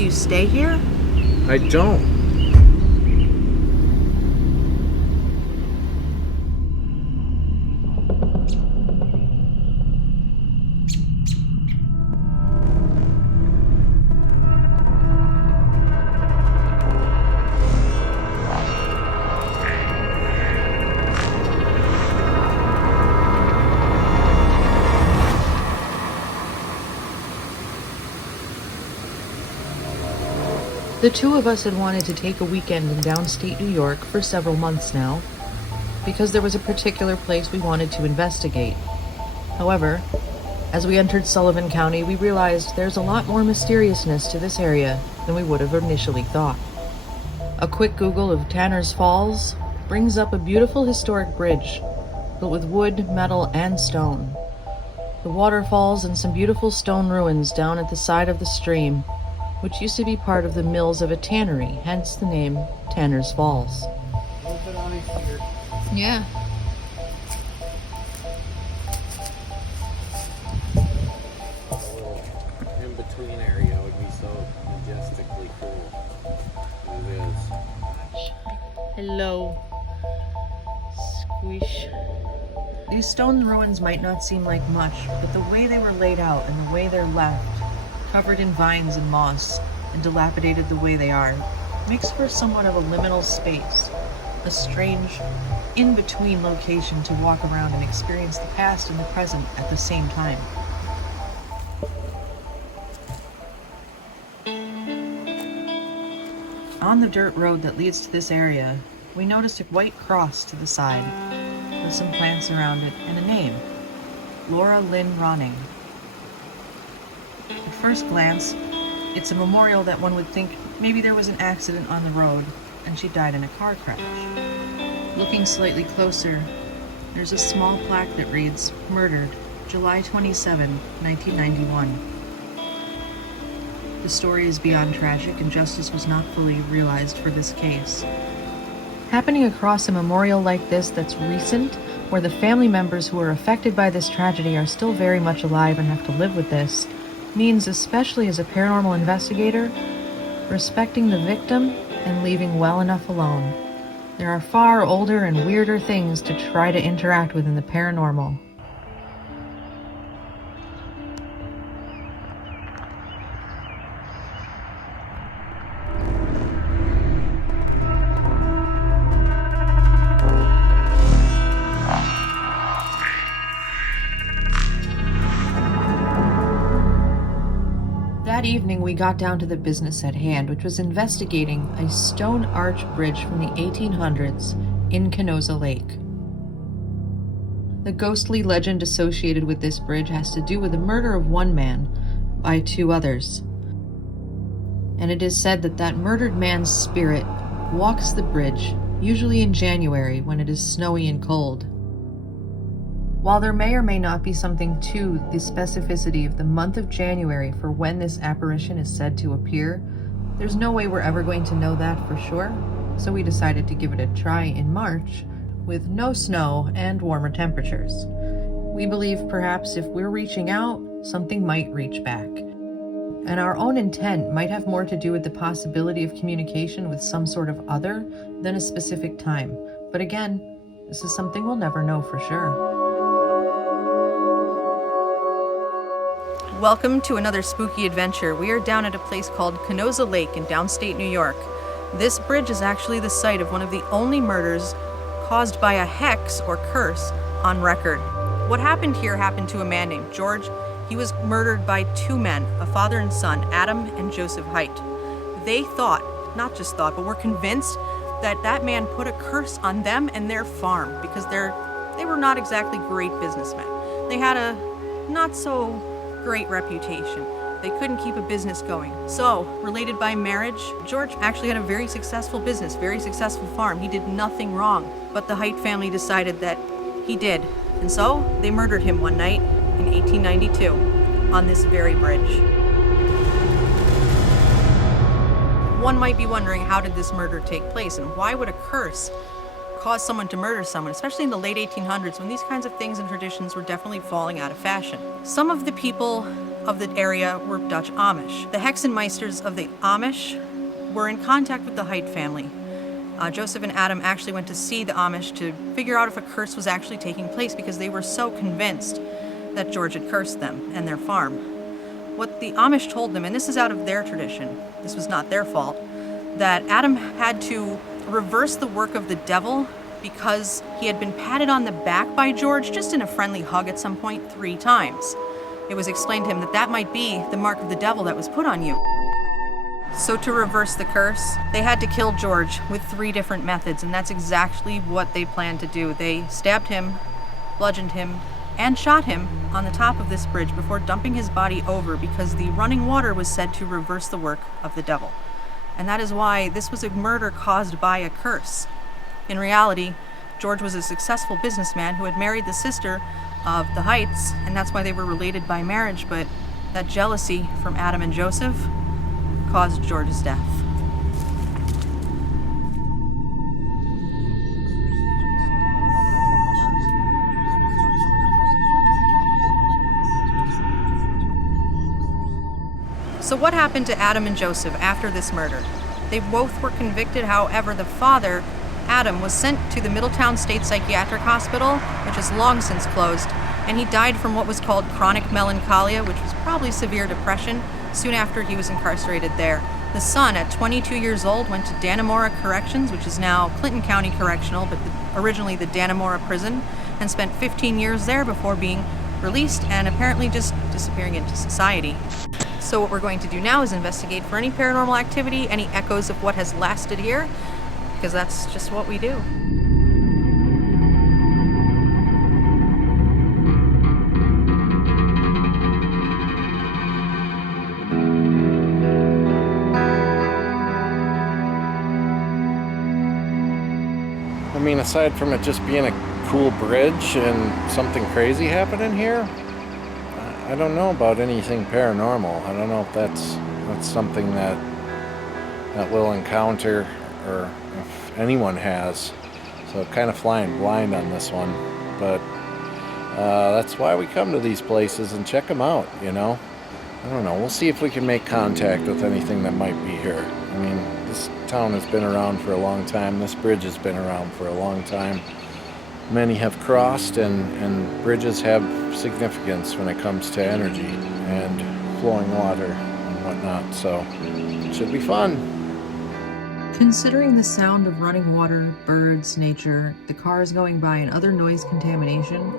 Do you stay here? I don't. The two of us had wanted to take a weekend in downstate New York for several months now, because there was a particular place we wanted to investigate. However, as we entered Sullivan County, we realized there's a lot more mysteriousness to this area than we would have initially thought. A quick Google of Tanner's Falls brings up a beautiful historic bridge built with wood, metal, and stone. The waterfalls and some beautiful stone ruins down at the side of the stream, which used to be part of the mills of a tannery, hence the name Tanner's Falls. Yeah. A little in-between area would be so majestically cool. It is. Hello. Squish. These stone ruins might not seem like much, but the way they were laid out and the way they're left, covered in vines and moss, and dilapidated the way they are, makes for somewhat of a liminal space, a strange, in-between location to walk around and experience the past and the present at the same time. On the dirt road that leads to this area, we noticed a white cross to the side, with some plants around it and a name, Laura Lynn Ronning. At first glance, it's a memorial that one would think maybe there was an accident on the road and she died in a car crash. Looking slightly closer, there's a small plaque that reads, "Murdered, July 27, 1991. The story is beyond tragic and justice was not fully realized for this case. Happening across a memorial like this that's recent, where the family members who were affected by this tragedy are still very much alive and have to live with this, means, especially as a paranormal investigator, respecting the victim and leaving well enough alone. There are far older and weirder things to try to interact with in the paranormal. That evening, we got down to the business at hand, which was investigating a stone arch bridge from the 1800s in Canosa Lake. The ghostly legend associated with this bridge has to do with the murder of one man by two others. And it is said that that murdered man's spirit walks the bridge, usually in January when it is snowy and cold. While there may or may not be something to the specificity of the month of January for when this apparition is said to appear, there's no way we're ever going to know that for sure, so we decided to give it a try in March with no snow and warmer temperatures. We believe perhaps if we're reaching out, something might reach back. And our own intent might have more to do with the possibility of communication with some sort of other than a specific time. But again, this is something we'll never know for sure. Welcome to another spooky adventure. We are down at a place called Canosa Lake in downstate New York. This bridge is actually the site of one of the only murders caused by a hex or curse on record. What happened here happened to a man named George. He was murdered by two men, a father and son, Adam and Joseph Height. They thought, not just thought, but were convinced that that man put a curse on them and their farm because they were not exactly great businessmen. They had a not so great reputation. They couldn't keep a business going. So, related by marriage, George actually had a very successful business, very successful farm. He did nothing wrong, but the Height family decided that he did. And so, they murdered him one night in 1892 on this very bridge. One might be wondering, how did this murder take place and why would a curse cause someone to murder someone, especially in the late 1800s when these kinds of things and traditions were definitely falling out of fashion? Some of the people of the area were Dutch Amish. The hexenmeisters of the Amish were in contact with the Height family. Joseph and Adam actually went to see the Amish to figure out if a curse was actually taking place because they were so convinced that George had cursed them and their farm. What the Amish told them, and this is out of their tradition, this was not their fault, that Adam had to reverse the work of the devil because he had been patted on the back by George, just in a friendly hug at some point, 3 times. It was explained to him that that might be the mark of the devil that was put on you. So to reverse the curse, they had to kill George with 3 different methods, and that's exactly what they planned to do. They stabbed him, bludgeoned him, and shot him on the top of this bridge before dumping his body over because the running water was said to reverse the work of the devil. And that is why this was a murder caused by a curse. In reality, George was a successful businessman who had married the sister of the Heights, and that's why they were related by marriage, but that jealousy from Adam and Joseph caused George's death. So what happened to Adam and Joseph after this murder? They both were convicted. However, the father, Adam, was sent to the Middletown State Psychiatric Hospital, which has long since closed, and he died from what was called chronic melancholia, which was probably severe depression, soon after he was incarcerated there. The son, at 22 years old, went to Dannemora Corrections, which is now Clinton County Correctional, but originally the Dannemora Prison, and spent 15 years there before being released and apparently just disappearing into society. So what we're going to do now is investigate for any paranormal activity, any echoes of what has lasted here, because that's just what we do. I mean, aside from it just being a cool bridge and something crazy happening here, I don't know about anything paranormal. I don't know if that's something that we'll encounter or if anyone has. So kind of flying blind on this one. But that's why we come to these places and check them out, you know? I don't know. We'll see if we can make contact with anything that might be here. I mean, this town has been around for a long time. This bridge has been around for a long time. Many have crossed, and bridges have significance when it comes to energy and flowing water and whatnot, so it should be fun. Considering the sound of running water, birds, nature, the cars going by, and other noise contamination,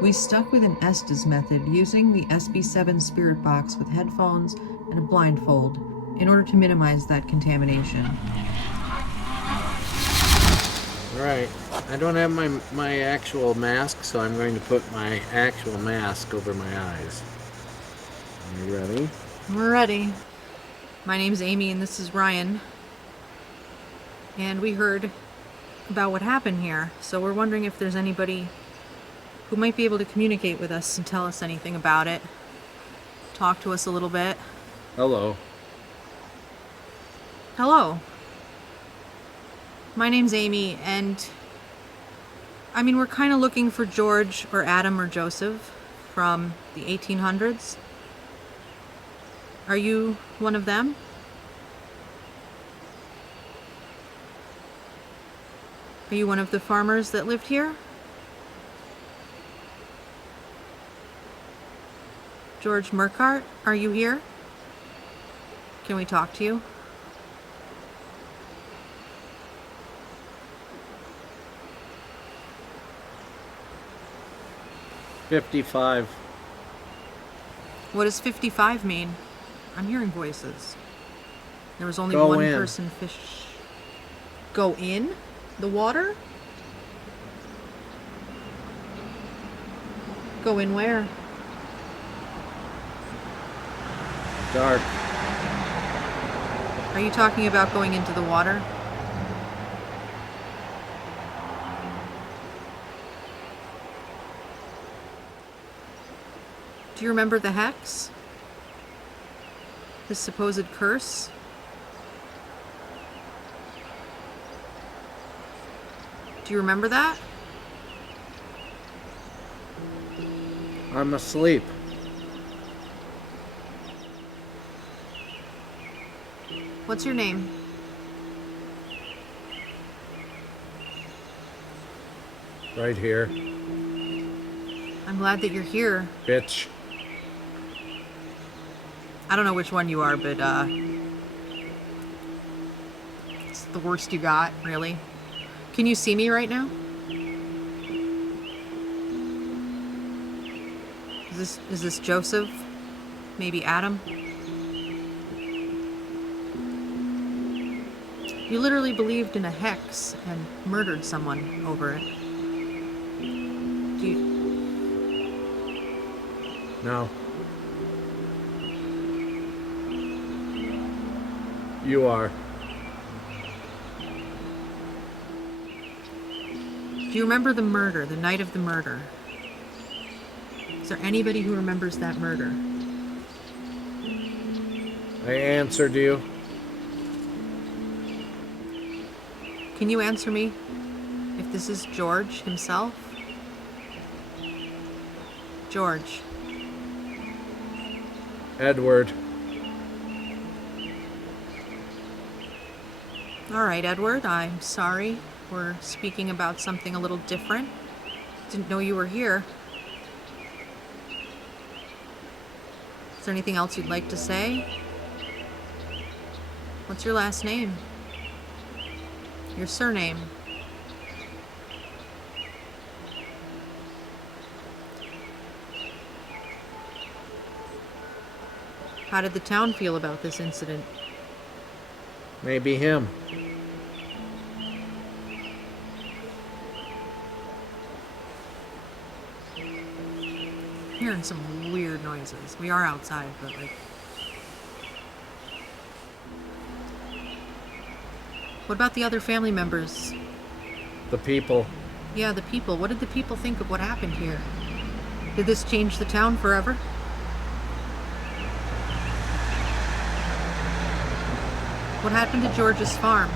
we stuck with an Estes method using the SB7 spirit box with headphones and a blindfold in order to minimize that contamination. Right. I don't have my actual mask, so I'm going to put my actual mask over my eyes. Are you ready? We're ready. My name's Amy and this is Ryan. And we heard about what happened here, so we're wondering if there's anybody who might be able to communicate with us and tell us anything about it. Talk to us a little bit. Hello. Hello. My name's Amy, and I mean, we're kind of looking for George or Adam or Joseph from the 1800s. Are you one of them? Are you one of the farmers that lived here? George Murquhart, are you here? Can we talk to you? $55. What does 55 mean? I'm hearing voices. There was only Go one in. person Go in the water? Go in where? Dark. Are you talking about going into the water? Do you remember the hex? The supposed curse? Do you remember that? I'm asleep. What's your name? Right here. I'm glad that you're here. Bitch. I don't know which one you are, but it's the worst you got, really. Can you see me right now? Is this Joseph? Maybe Adam? You literally believed in a hex and murdered someone over it. Do you... No. You are. Do you remember the murder, the night of the murder? Is there anybody who remembers that murder? I answered you. Can you answer me if this is George himself? George. Edward. All right, Edward, I'm sorry. We're speaking about something a little different. Didn't know you were here. Is there anything else you'd like to say? What's your last name? Your surname? How did the town feel about this incident? Maybe him. Hearing some weird noises. We are outside, but like... What about the other family members? The people. Yeah, the people. What did the people think of what happened here? Did this change the town forever? What happened to George's farm?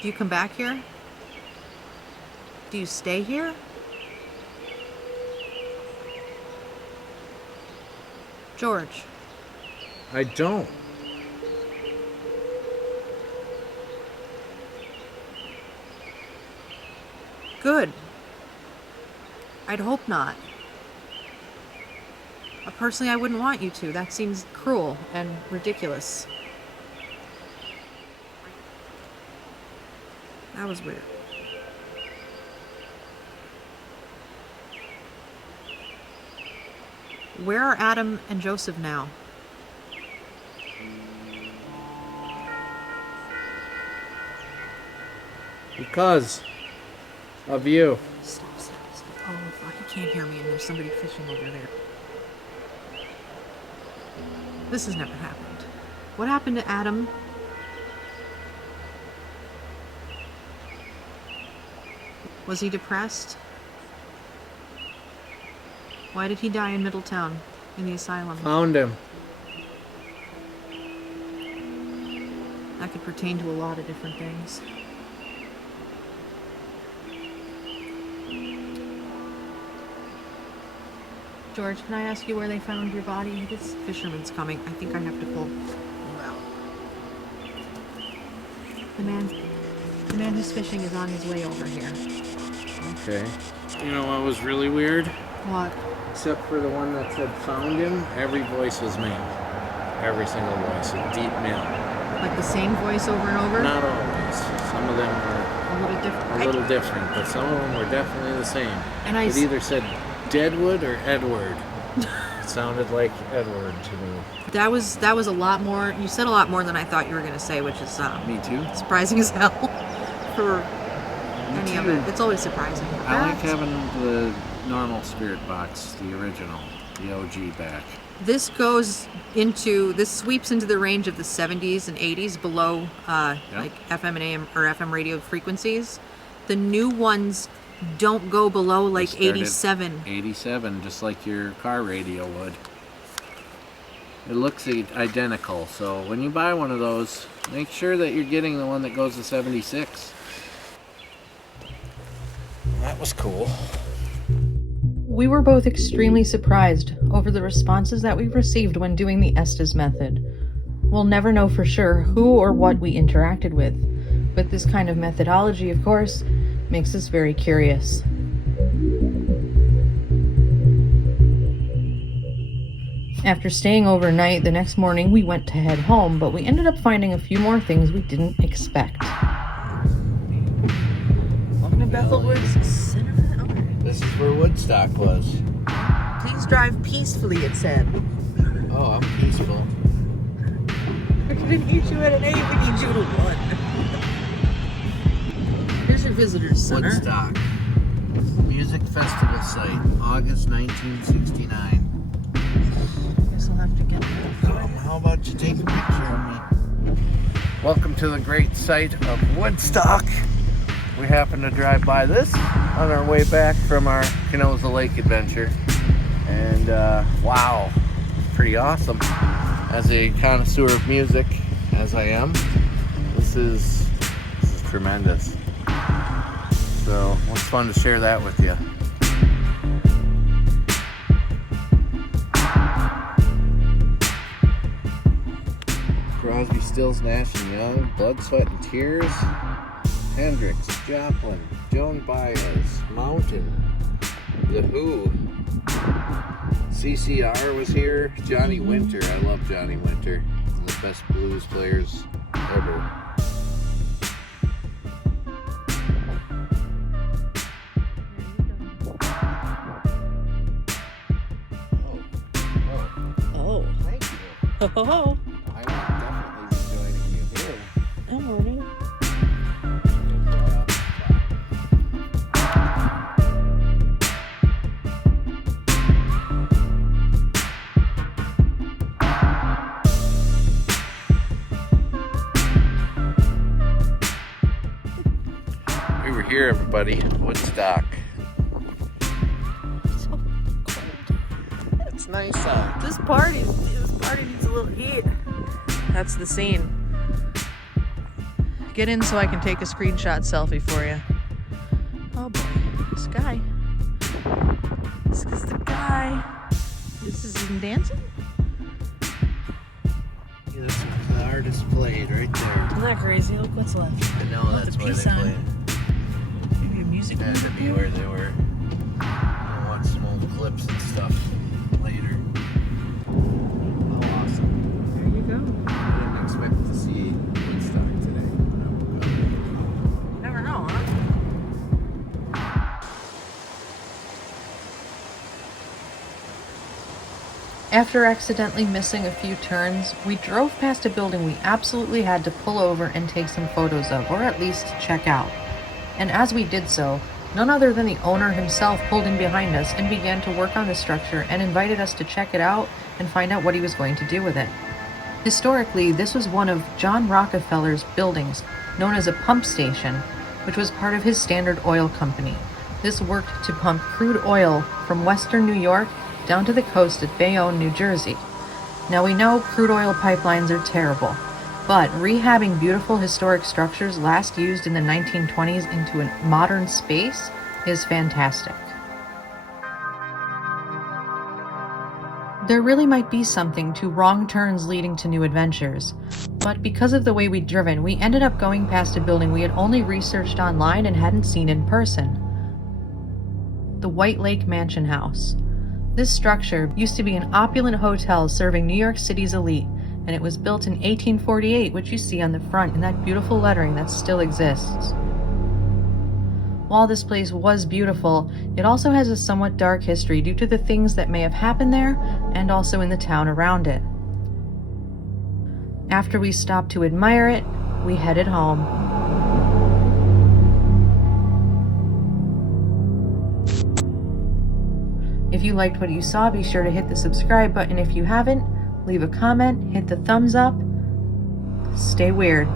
Do you come back here? Do you stay here? George. I don't. Good. I'd hope not. Personally, I wouldn't want you to. That seems cruel and ridiculous. That was weird. Where are Adam and Joseph now? Because of you. Stop. Oh, fuck, you can't hear me and there's somebody fishing over there. This has never happened. What happened to Adam? Was he depressed? Why did he die in Middletown, in the asylum? Found him. That could pertain to a lot of different things. George, can I ask you where they found your body? This fisherman's coming. I think I have to pull him out. The man who's fishing is on his way over here. Okay. You know what was really weird? What? Except for the one that said found him, every voice was male. Every single voice, a deep male. Like the same voice over and over? Not always. Some of them were A little different. a little different, but some of them were definitely the same. And It either said Deadwood or Edward. It sounded like Edward to me. That was a lot more. You said a lot more than I thought you were going to say, which is Me too. surprising as hell for Me any of too. it. It's always surprising. I like having the normal spirit box, the original, the OG back. This sweeps into the range of the 70s and 80s below like FM and AM or FM radio frequencies. The new ones don't go below like They start at 87. 87, just like your car radio would. It looks identical, so when you buy one of those, make sure that you're getting the one that goes to 76. That was cool. We were both extremely surprised over the responses that we received when doing the Estes Method. We'll never know for sure who or what we interacted with, but this kind of methodology, of course, makes us very curious. After staying overnight, the next morning we went to head home, but we ended up finding a few more things we didn't expect. Welcome to Bethel Woods Center for the Elderly. This is where Woodstock was. Please drive peacefully, it said. Oh, I'm peaceful. We didn't need you at an 8, we need you at a 1. Here's your visitor's center. Woodstock. Music Festival site, August 1969. Guess I'll have to get How about you take a picture of me? Welcome to the great site of Woodstock. We happened to drive by this on our way back from our Canosa Lake adventure. And wow, pretty awesome. As a connoisseur of music, as I am, this is tremendous. So it's fun to share that with you. Crosby, Stills, Nash and Young, Blood, Sweat and Tears, Hendrix, Joplin, Joan Baez, Mountain, The Who, CCR was here, Johnny Winter. I love Johnny Winter. One of the best blues players ever. Oh. Thank you. Oh. I will definitely be joining you here. I'm morning. We were here, everybody. Woodstock. So cold. It's nice out. This party needs a little heat. That's the scene. Get in so I can take a screenshot selfie for you. Oh boy, this guy. This is the guy. This is him dancing? Yeah, that's what the artist played right there. Isn't that crazy? Look what's left. I know that's why they played. Maybe a music Had to be where they were. I'll watch some old clips and stuff later. Oh, awesome. There you go. I didn't expect to see Woodstock today. Never know, huh? After accidentally missing a few turns, we drove past a building we absolutely had to pull over and take some photos of, or at least check out. And as we did so, none other than the owner himself pulled in behind us and began to work on the structure and invited us to check it out and find out what he was going to do with it. Historically, this was one of John Rockefeller's buildings, known as a pump station, which was part of his Standard Oil Company. This worked to pump crude oil from western New York down to the coast at Bayonne, New Jersey. Now we know crude oil pipelines are terrible, but rehabbing beautiful historic structures last used in the 1920s into a modern space is fantastic. There really might be something to wrong turns leading to new adventures, but because of the way we'd driven, we ended up going past a building we had only researched online and hadn't seen in person. The White Lake Mansion House. This structure used to be an opulent hotel serving New York City's elite, and it was built in 1848, which you see on the front in that beautiful lettering that still exists. While this place was beautiful, it also has a somewhat dark history due to the things that may have happened there and also in the town around it. After we stopped to admire it, we headed home. If you liked what you saw, be sure to hit the subscribe button if you haven't, leave a comment, hit the thumbs up. Stay weird.